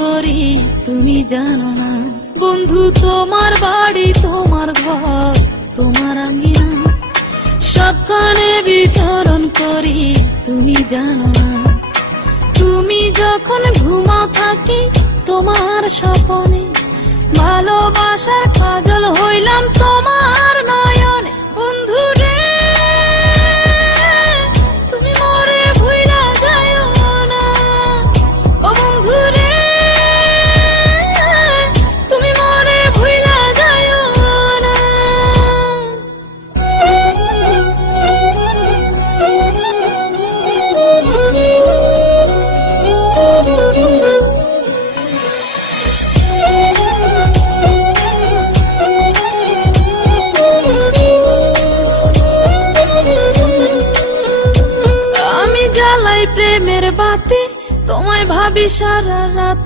করি তুমি জানো না। বন্ধু তোমার বাড়ি, তোমার ঘর, তোমার আঙ্গিনা, সবখানে বিচরণ করি তুমি জানো না। তুমি যখন ঘুমাও থাকি তোমার স্বপনে, ভালোবাসার কাজল হইলাম তোমার নয়নে। বন্ধু রে তুমি মরে ভুইলা যাইও না, ও বন্ধু রে তুমি মরে ভুইলা যাইও না। আমি জ্বালাই প্রেমের বাতি, তোমায় ভাবি সারা রাত।